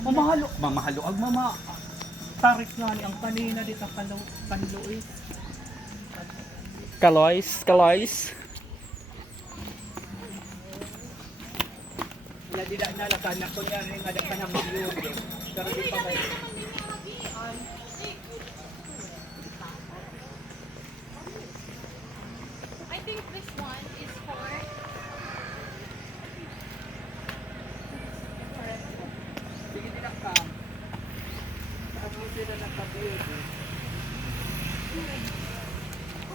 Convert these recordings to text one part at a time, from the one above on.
Mamahalo. Mamahalo. Ag mama. Tarik nga ni ang kanina dito kanlo eh. Kaloys, kaloys. Wala di na nalakan na ko niya rin nga ka na mag-iog. Pero di pa may... I think this one is for Sige din ka. Tapos sila nakabuod eh.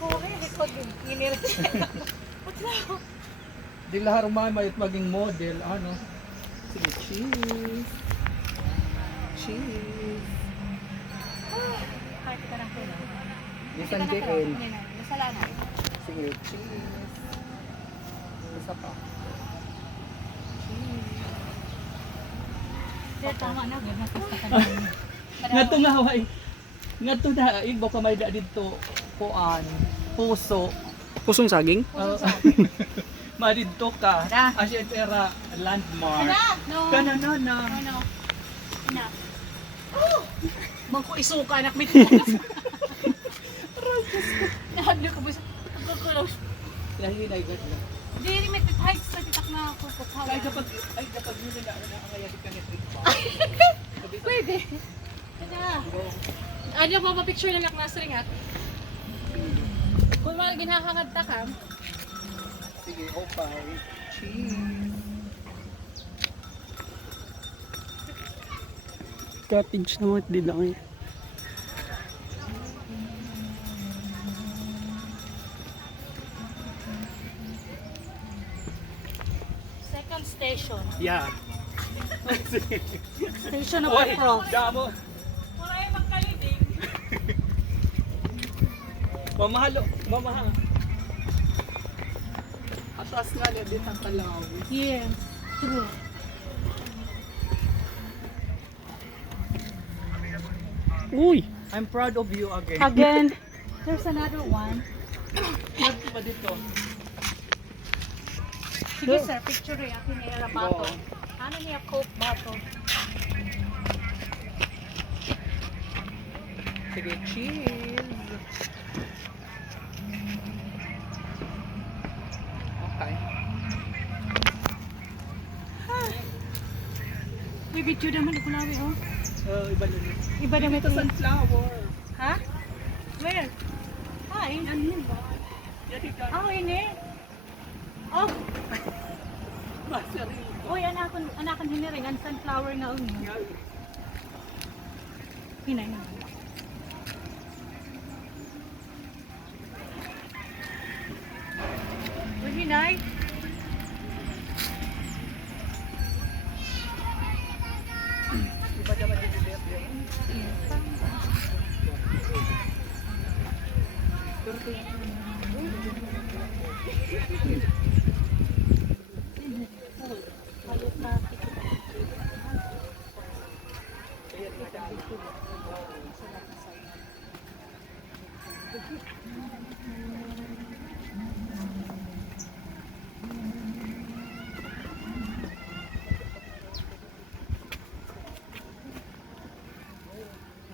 okay, record din. Ginir. Di lahar mayat maging model. Ano? Sige, cheese. Cheese. Ay, kita na po na. Bisan DL. Masala na. Sige, cheese. Isa pa. Sir, tama na. Nakita ka na. Ngadto nga way. Ngadto na ibo ka may da dito kuan. Puso. Pusong saging? Madidto ka. Ada. Asya era landmark. No. Kana na na. No, no. Ina. Mangko isuka anak mit. Nahadlo ko bisa. Pagkukulos. Lahi na igat na. Diri met heights sa titak na kukukaw. Ay kapag yun na ang kaya di ka ni trip pa. Pwede. Kada. Ano pa pa-picture na nak nasa ringat? Kung mga ginahangad ta ka, Sige, opay. Cheese. Cottage naman din lang eh. second station. Yeah. Station of Oy, the cross. damo. Wala yung magkalibing. Mamahalo, mamahal. Asas nga niya din ang talaw. Yes, true. Uy! I'm proud of you again. Again, there's another one. Nagto pa dito. Sige sir, picture rin ako niya bato. Oo. Ano niya Coke bato? Sige, cheese. Okay. May video naman ko lawi oh. Iba na yun. Iba naman Ito sunflower. Ha? Where? Hi. Yan ba? Yan ka. Oh, ini. Oh, Masari. oy anakan hiniring ang sunflower na uni. Hinay na. Uy, hinay. Iba naman din yung bebe. Halos na